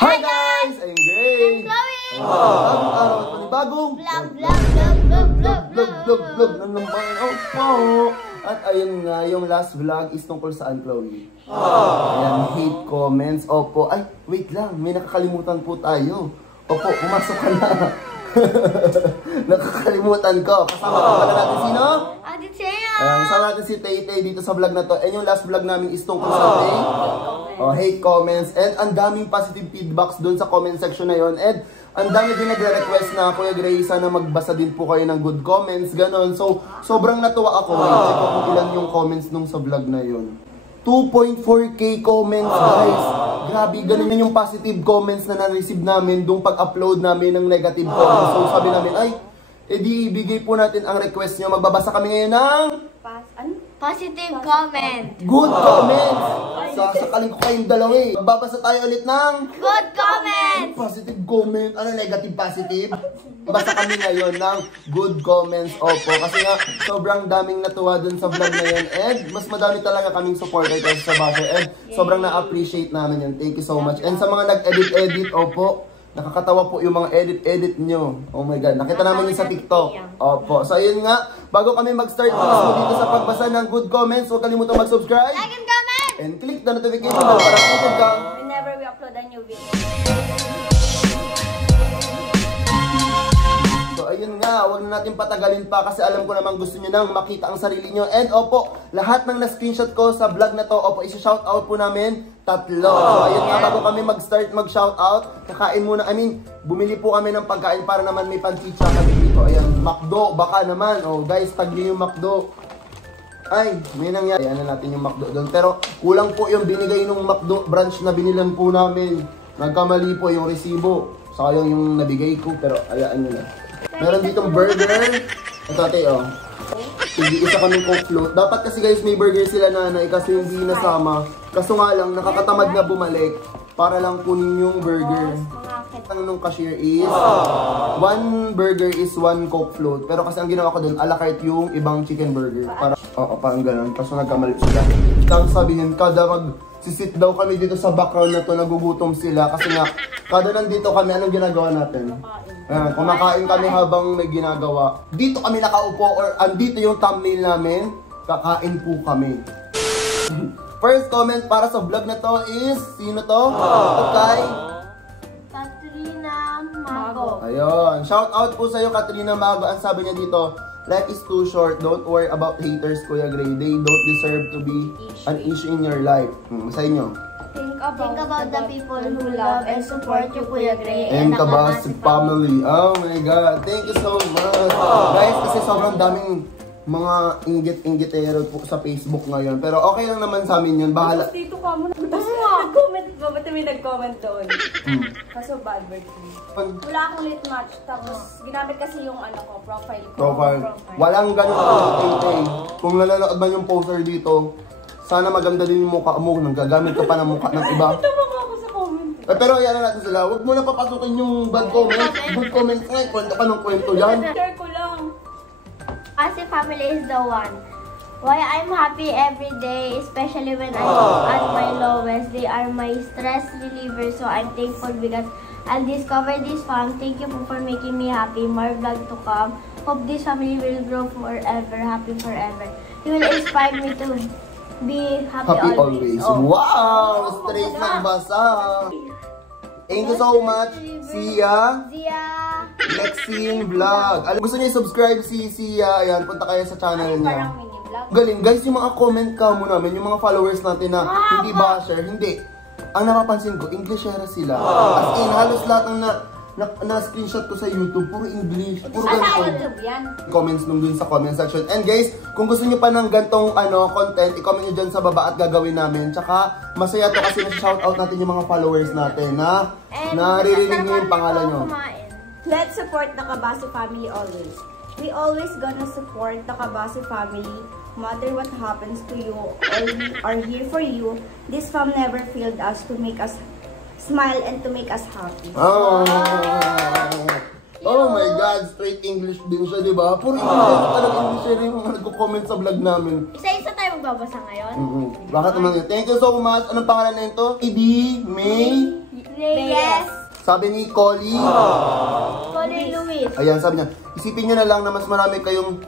Hi guys! I'm Gray! I'm Chloe! Bagong araw at panibagong vlog ng naman. Opo! At ayun nga, yung last vlog is tungkol saan, Chloe? Ayan, hate comments. Opo, ay, wait lang, may nakakalimutan po tayo. Opo, pumasok ka na. Nakakalimutan ko. Kasama pala natin sino? Adit Seo! Kasama natin si Tay dito sa vlog na to. And yung last vlog namin is tungkol sa hate comments. And ang daming positive feedbacks dun sa comment section na yon. And ang dami din nagre-request na, Kuya Gray, sana magbasa din po kayo ng good comments, ganon. So, sobrang natuwa ako. Check ko kung ilan yung comments nung sa vlog na yon. 2.4k comments, guys. Grabe, ganun yung positive comments na na-receive namin dung pag-upload namin ng negative comments. So, sabi namin, ay, edi ibigay po natin ang request nyo. Magbabasa kami ngayon ng Positive comment! good comments. Sakaling ko kayong dalawa eh. Magbabasa tayo ulit ng Good comment! positive comment. Ano, negative, positive? Basa kami ngayon ng good comments. Opo, kasi nga sobrang daming natuwa dun sa vlog na yun. And mas madami talaga kaming supporter kasi sa basher. And sobrang na-appreciate namin yun. Thank you so much. And sa mga nag-edit, opo, nakakatawa po yung mga edit nyo. Oh my God, nakita namin yun sa TikTok. Opo, so ayun nga, bago kami mag-start dito sa pagbasa ng good comments, huwag kalimutang mag-subscribe. Like and comment! And click the notification bell para updated ka whenever we upload a new video. So ayun nga, huwag na natin patagalin pa kasi alam ko namang gusto nyo nang makita ang sarili nyo. And opo, lahat ng na-screenshot ko sa vlog na to, opo, isa-shoutout po namin 3. So ayun nga, bago kami mag-start mag-shoutout, kakain muna, bumili po kami ng pagkain para naman may pansitsa kami dito. Ayan, McDo, baka naman. Oh guys, tag nyo yung McDo. Ay, may nangyari. Ayan na natin yung McDo doon. Pero kulang po yung binigay ng McDo branch na binilan po namin. Nagkamali po yung resibo. Sayang yung nabigay ko, pero ayaan nyo na. Meron ditong burger. Ito ate, oh. Hindi isa kaming Coke float. Dapat kasi guys may burger sila nanay kasi hindi nasama. Kaso nga lang, nakakatamad na bumalik para lang kunin yung burger. Ang nung cashier is, 1 burger is 1 Coke float. Pero kasi ang ginawa ko dun, a la carte yung ibang chicken burger. Para, parang ganun. Kaso nagkamali sila. Lang sabihin, kada mag-sit daw kami dito sa background na to, nagugutom sila. Kasi nga, kada nandito kami, anong ginagawa natin? Kumakain kami habang may ginagawa. Dito kami nakaupo or andito yung thumbnail namin. Kakain po kami. First comment para sa vlog na to is, sino to? Okay. Katrina Mago. Ayun. Shout out po sa'yo, Katrina Mago. Ang sabi niya dito, life is too short. Don't worry about haters, Kuya Gray. They don't deserve to be an issue in your life. Sa inyo. Think about the people who love and support you, Kuya Gray. And Kabasig family. Oh my God. Thank you so much. Guys, kasi sobrang daming mga inggit-inggitero po sa Facebook ngayon. Pero okay lang naman sa amin yun. Bahala. Tapos dito ka mo. Nag-comment ba? Ba't may nag-comment doon? Kaso bad word. Wala akong late match. Tapos ginamit kasi yung profile ko. Profile. Walang ganun. Kung nanonood man yung poster dito, sana maganda din yung mukha mo. Nagagamit ka pa ng mukha ng iba. Ito mga ako sa comment. Pero yan na natin sila. Huwag mo na papasukin yung bad comments. Good comments nga. Kwento ka ng kwento yan. Share ko lang. Kasi family is the one. Why I'm happy every day, especially when I'm at my lowest. They are my stress reliever, so I'm thankful because I'll discover this fam. Thank you for making me happy. More vlog to come. Hope this family will grow forever, happy forever. You will inspire me to be happy always. Oh. Wow! Straight ng basa. Thank you so much, Sia. Lexine Vlog. Gusto niyo i-subscribe si Sia. Ayan, punta kayo sa channel niya. Parang mini vlog. Galing. Guys, yung mga comment ka mo namin, yung mga followers natin na hindi basher, hindi. Ang napapansin ko, Englishera sila. As in, halos lahat ng na-screenshot ko sa YouTube, puro English. Puro YouTube yan. Comments nung dun sa comment section. And guys, kung gusto nyo pa ng gantong content, i-comment nyo dyan sa baba at gagawin namin. Tsaka, masaya to kasi nasa-shoutout natin yung mga followers natin na naririnig nyo yung pangalan nyo. Let's support the Kabasi family always. We always gonna support the Kabasi family. No matter what happens to you, or we are here for you. This fam never failed us to make us smile and to make us happy. Oh my God, straight English din siya, di ba? Puro English talagang English yung mga nagko-comment sa vlog namin. Isa-isa tayo magbabasa ngayon. Bakit naman yun? Thank you so much. Anong pangalan na ito? May Reyes. Sabi ni Collie. Colin Luis. Ayan, sabi niya, isipin nyo na lang na mas marami kayong,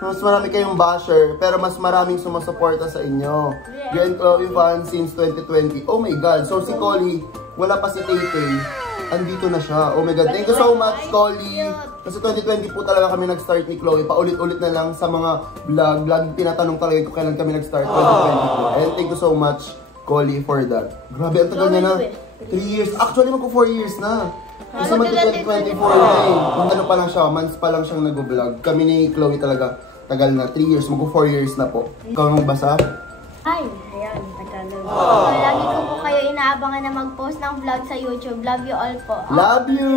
mas marami kayong basher, pero mas maraming sumusuporta sa inyo. You're Chloe fan since 2020. Oh my God. So si Collie, wala pa si Tay-Tay. Andito na siya. Oh my God. Thank you so much, Collie. Kasi 2020 po talaga kami nag-start ni Chloe. Paulit-ulit na lang sa mga vlog. Lagi tinatanong talaga kung kailan kami nag-start. 2020 po. And thank you so much, Collie, for that. Grabe, ang tagal niya na. 3 years. Actually, magpo 4 years na. Kasi mag-2024 na eh. Kung ano pa lang siya, months pa lang siyang nag-vlog. Kami ni Chloe talaga, tagal na. 3 years, magpo 4 years na po. Ikaw ang magbasa? Ay, ayan, Tagalog. So, lagi ko po kayo inaabangan na mag-post ng vlog sa YouTube. Love you all po. Love you!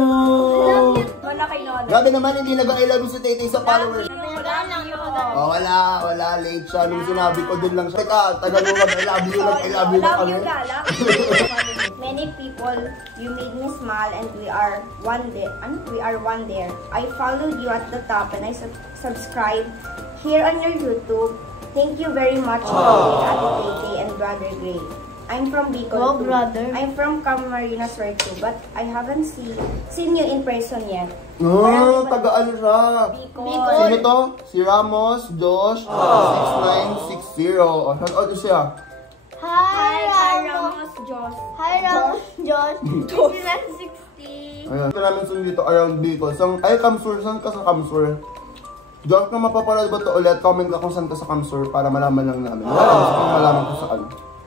Love you. Wala kay Nono. Grabe naman, hindi nag-I love you si Tay-Tay sa followers. Tagal lang ako. Oh, wala, late siya. Nung sinabi ko, dun lang siya. Teka, tagal mo mag I love you lang, I love you lang kami. Many people, you made me smile and we are one there. We are one there. I followed you at the top and I subscribe here on your YouTube. Thank you very much, Ate Tay-Tay and Brother Gray. I'm from Bicol. Oh, too. brother. I'm from Camarines Sur too, but I haven't seen you in person yet. Oh, taga-ano siya? Bicol. Sino to? Si Ramos, Josh, 6960. Oh, shout out to siya. Hi, Ramos. Ramos Josh. Hi, Ramos. Josh. 60. Ayan. Ito namin sun dito around Bicol. Ay, Kamsur. Saan ka sa Kamsur? Josh, kung mapapanood ba ito ulit, comment ka kung saan ka sa Kamsur para malaman lang namin. Wala, gusto kong malaman kung saan.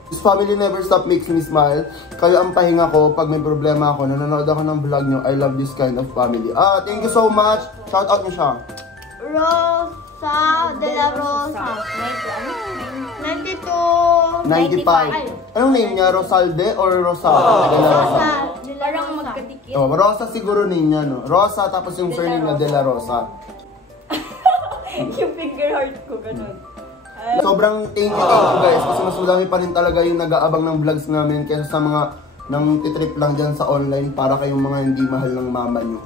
This family never stop makes me smile. Kayo ang pahinga ko pag may problema ako. Nanonood ako ng vlog nyo. I love this kind of family. Thank you so much. Shout out nyo siya. Rosa de la Rosa. 92. 95. Anong name niya? Rosalde or Rosa? Rosa de la Parang Rosa. magkadikit. Oh, Rosa siguro name niya, no? Rosa, tapos yung surname niya De La Rosa. Yung finger heart ko, ganun. Sobrang thank you guys kasi mas madami pa rin talaga yung nag-aabang ng vlogs namin kaysa sa mga nang titrip lang dyan sa online para kayong mga hindi mahal ng mama nyo.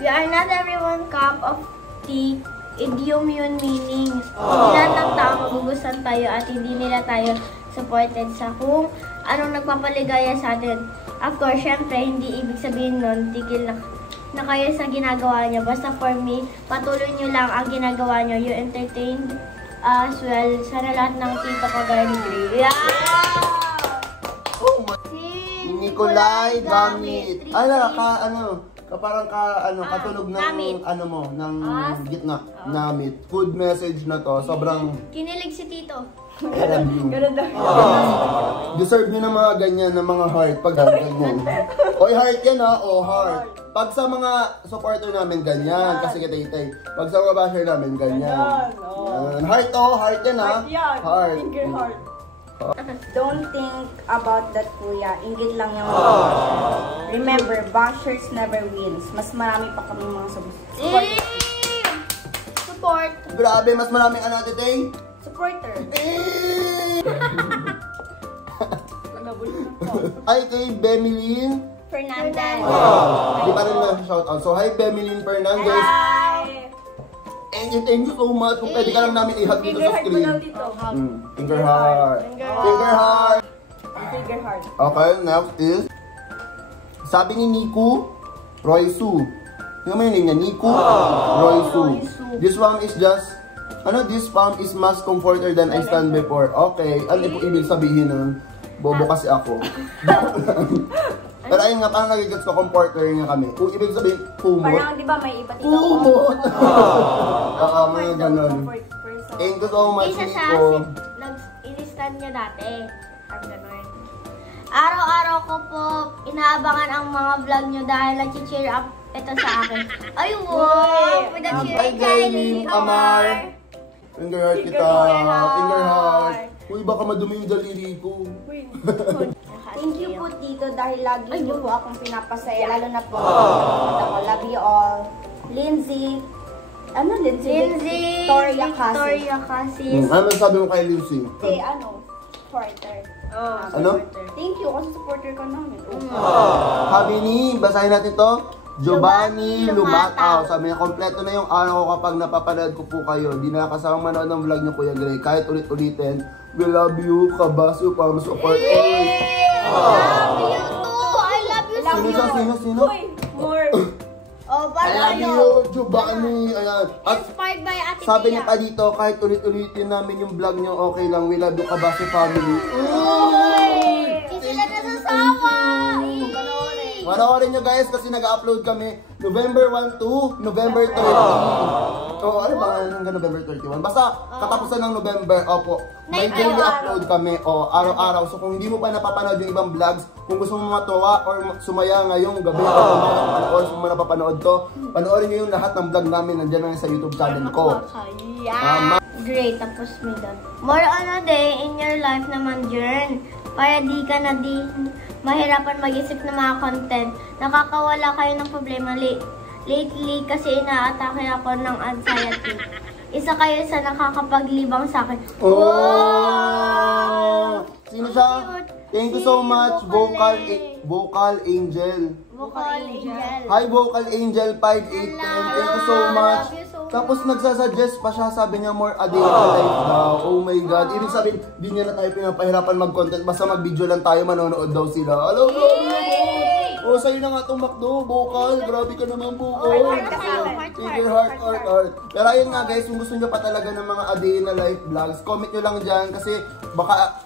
We are not everyone cup of tea. Idiom yun meaning. Lahat ng tao magugustuhan tayo at hindi nila tayo supported sa kung anong nagpapaligaya sa atin. Of course, syempre, hindi ibig sabihin nun, tigil na kayo sa ginagawa nyo. Basta for me, patuloy nyo lang ang ginagawa nyo. You entertained as well. Sana lahat ng tito ko gano'n Gray. Yeah! Oh my... Si Nicolay Gamit. Parang katunog ng Gamit. mo, ng gitna. Namit. Good message na to. Sobrang Kinilig si tito. I love you. Ganun daw. Deserve nyo ng mga ganyan, ng mga heart. Pag ganyan. Oy, heart yan ha. O, heart. Pag sa mga supporter namin, ganyan. Kasi kita itay. Pag sa mga basher namin, ganyan. Yan. Heart to. Heart yan ha. Heart. Finger heart. Don't think about that, kuya. Ingit lang yung Remember, bashers never wins. Mas marami pa kami mga Support. Grabe, mas maraming Tay? supporter. Ay, kay Bemelin Fernandez. Di pa rin na shout out. So, hi Bemelin Fernandez. Hi! And thank you so much. Kung pwede ka lang namin i-hug dito Finger sa heart mo screen. lang dito. Finger heart. Finger heart. Finger heart. Okay, next is sabi ni Nico Roysu. Tingnan mo yung name niya, Nico Roysu. This one is just this farm is much comforter than I stand before. Okay, ano po ibig sabihin nun? Bobo kasi ako. Pero ayun nga, parang nagigets ko, comforter nga kami. Kung ibig sabihin, kumot. Parang di ba may iba't ibang Kumot! Oo, may ganun. comfort person. Thank you so much, Isa sa Nico. nag-in-stand niya dati. Ang gano'n. Araw-araw ko po inaabangan ang mga vlog niyo dahil nag-cheer up ito sa akin. Ay, wow! With the cheer Hi, Jailin Amar. Finger heart kita. Finger heart. Uy, baka madumi yung daliri ko. Thank you po, Tito, dahil lagi niyo po akong pinapasaya, lalo na po. Ako, love you all. Lindsay. Ano, Lindsay? Victoria Casis. Victoria Casis. Ano sabi mo kay Lucy? Supporter. Ano? Thank you, kasi supporter ka namin. Sabi ni, basahin natin to. Giovanni Lumataw. Sabi niya, kompleto na yung araw ko kapag napapanood ko po kayo. Di na kasamang manood ng vlog niyo, Kuya Gray. Kahit ulit-ulitin, we love you, kabaso, para support always. Love you! Sino siya? Sino? Uy, more. Oh, I love you, Giovanni. Ayan. At Inspired by Ate sabi Tia. niya pa dito, kahit ulit-ulitin namin yung vlog niyo, okay lang. We love you, Kabase family. Hindi sila nasasawa. Panoorin nyo guys kasi nag-upload kami November 1 to November 30. Oo, ano ba hanggang November 31? Basta katapusan ng November, opo. May daily upload kami, araw-araw. So kung hindi mo pa napapanood yung ibang vlogs, kung gusto mo matuwa or sumaya ngayong gabi, or kung mo napapanood to, panoorin nyo yung lahat ng vlog namin, nandiyan lang sa YouTube channel ko. Great, tapos may doon. More on a day in your life naman, Jern. Para di ka na mahirapan mag-isip ng mga content. Nakakawala kayo ng problema lately kasi inaatake ako ng anxiety. Isa kayo sa nakakapaglibang sa akin. Oh! Sino siya? Thank you so much, Vocal Angel. Vocal Angel. Hi, Vocal Angel 5810. Thank you so much. Tapos nagsasuggest pa siya, sabi niya more a day in the life daw. Oh my God. Ibig sabihin, di niya na tayo pinapahirapan mag-content. Basta mag-video lang tayo, manonood daw sila. Hello, oh, sa'yo na nga itong McDo, Vocal. Grabe ka naman, Vocal. Take your heart. Pero ayun nga guys, kung gusto nyo pa talaga ng mga a day in the life vlogs, comment nyo lang dyan kasi baka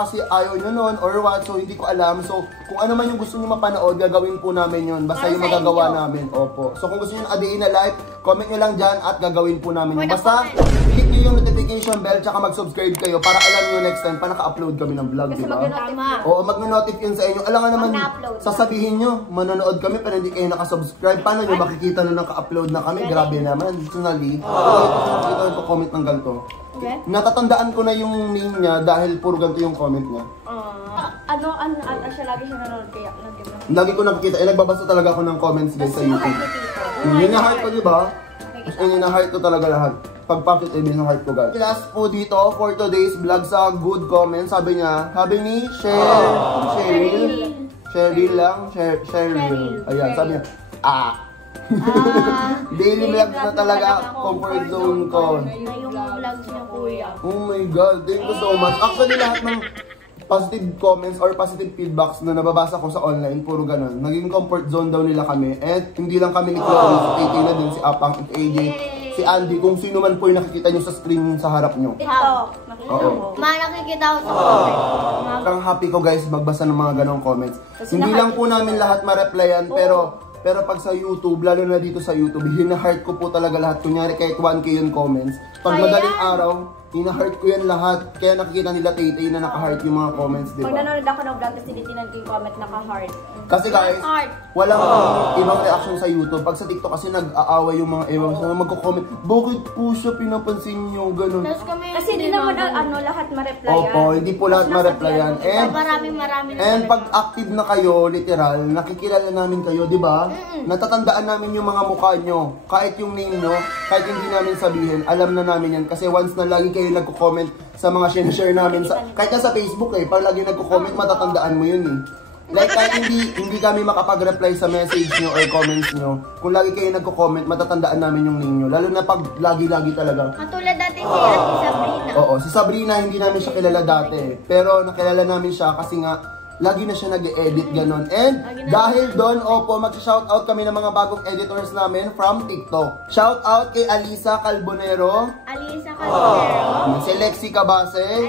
kasi ayaw nyo nun or what, so hindi ko alam. So, kung ano man yung gusto nyo mapanood, gagawin po namin yun. Basta yung magagawa namin. Opo. So, kung gusto nyo ng a day in the life, comment nyo lang dyan at gagawin po namin yun. Basta, hit nyo yung notification bell tsaka mag-subscribe kayo para alam nyo next time pa naka-upload kami ng vlog, Kasi diba? mag-notify. Oo, mag-notify yun sa inyo. Alam nga naman, sasabihin nyo, manonood kami pero hindi kayo nakasubscribe. Paano nyo makikita na naka-upload na kami? Grabe naman. Personally, ito comment ng ganito. Natatandaan ko na yung name niya dahil puro ganito yung comment niya. Ano siya, lagi siya nanonood kaya Lagi ko nakikita, nagbabasa talaga ako ng comments guys sa YouTube. Yun na heart ko, diba? Yun na heart ko talaga lahat. Pag-pocket ay na heart ko guys. Last po dito for today's vlog sa good comments, sabi ni Cheryl. Ayan, sabi niya, daily vlogs na talaga, comfort zone ko. Yung vlogs niya, kuya. Oh my God, thank you so much. Actually, lahat ng positive comments or positive feedbacks na nababasa ko sa online, puro ganun. Naging comfort zone daw nila kami. And hindi lang kami ni Chloe, si Titi na din, si Apang, si AJ, si Andy, kung sino man po yung nakikita nyo sa screen sa harap nyo. Oo. Nakikita ko sa comment. Parang happy ko guys magbasa ng mga ganong comments. Hindi lang po namin lahat ma-replyan, pero pag sa YouTube, lalo na dito sa YouTube, hina-heart ko po talaga lahat. Kunyari kahit 1K yung comments. Pag madaling araw, hina-heart ko yan lahat. Kaya nakikita nila Tay na naka-heart yung mga comments, diba? Pag nanonood ako ng vlog, tapos tinitinan ko yung comment naka-heart. Kasi guys, walang ibang reaction sa YouTube. Pag sa TikTok kasi nag-aaway yung mga ewan sa magko-comment. Bakit po siya pinapansin nyo? Ganun. Kasi hindi naman lahat ma-replyan. Opo, hindi po lahat ma-replyan. Marami And pag active na kayo, literal, nakikilala namin kayo, di ba? Natatandaan namin yung mga mukha nyo. Kahit yung name nyo, kahit hindi namin sabihin, alam na namin yan. Kasi once na lagi kayo nagko-comment sa mga share namin, kahit na sa Facebook pag lagi nagko-comment, matatandaan mo yun eh. Like kahit hindi kami makapag-reply sa message nyo or comments nyo, kung lagi kayo nagko-comment, matatandaan namin yung name nyo. Lalo na pag lagi-lagi talaga. Katulad dati si Ate Sabrina. Oo, si Sabrina, hindi namin siya kilala dati. Pero nakilala namin siya kasi nga, lagi na siya nag-edit ganon. And dahil doon, mag-shoutout kami ng mga bagong editors namin from TikTok. Shoutout kay Alisa Calbonero. Si Lexi Cabase.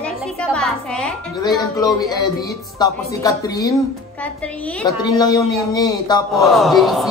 Gray and Chloe Edits. Tapos si Catherine. Catherine lang yung name niya eh. Tapos JC.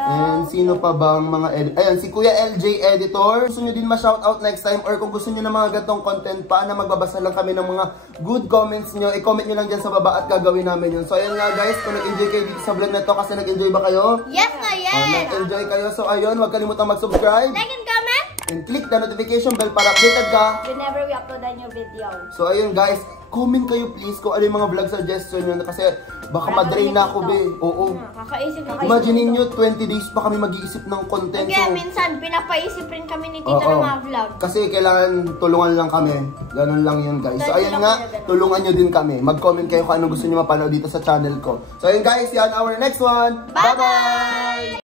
And sino pa bang mga edit? Ayan, si Kuya LJ Editor. Gusto nyo din ma-shoutout next time or kung gusto nyo ng mga gatong content pa na magbabasa lang kami ng mga good comments nyo, i-comment nyo lang dyan sa baba at gagawin namin yun. So ayan nga guys, kung nag-enjoy kayo dito sa vlog na to, kasi nag-enjoy ba kayo? Yes na yes! Nag-enjoy kayo. So ayun, huwag kalimutang mag-subscribe. Like and comment! And click the notification bell para updated ka. Whenever we upload a new video. So ayun guys, comment kayo please kung ano yung mga vlog suggestion nyo kasi baka ma-drain na ako be. Oo. Kakaisip na. Imagine nyo, 20 days pa kami mag-iisip ng content. Kaya minsan, pinapaisip rin kami ni Tita ng mga vlog. Kasi kailangan tulungan lang kami. Ganun lang yun guys. So ayun nga, tulungan nyo din kami. Mag-comment kayo kung anong gusto nyo mapanood dito sa channel ko. So ayun guys, yan our next one. Bye-bye!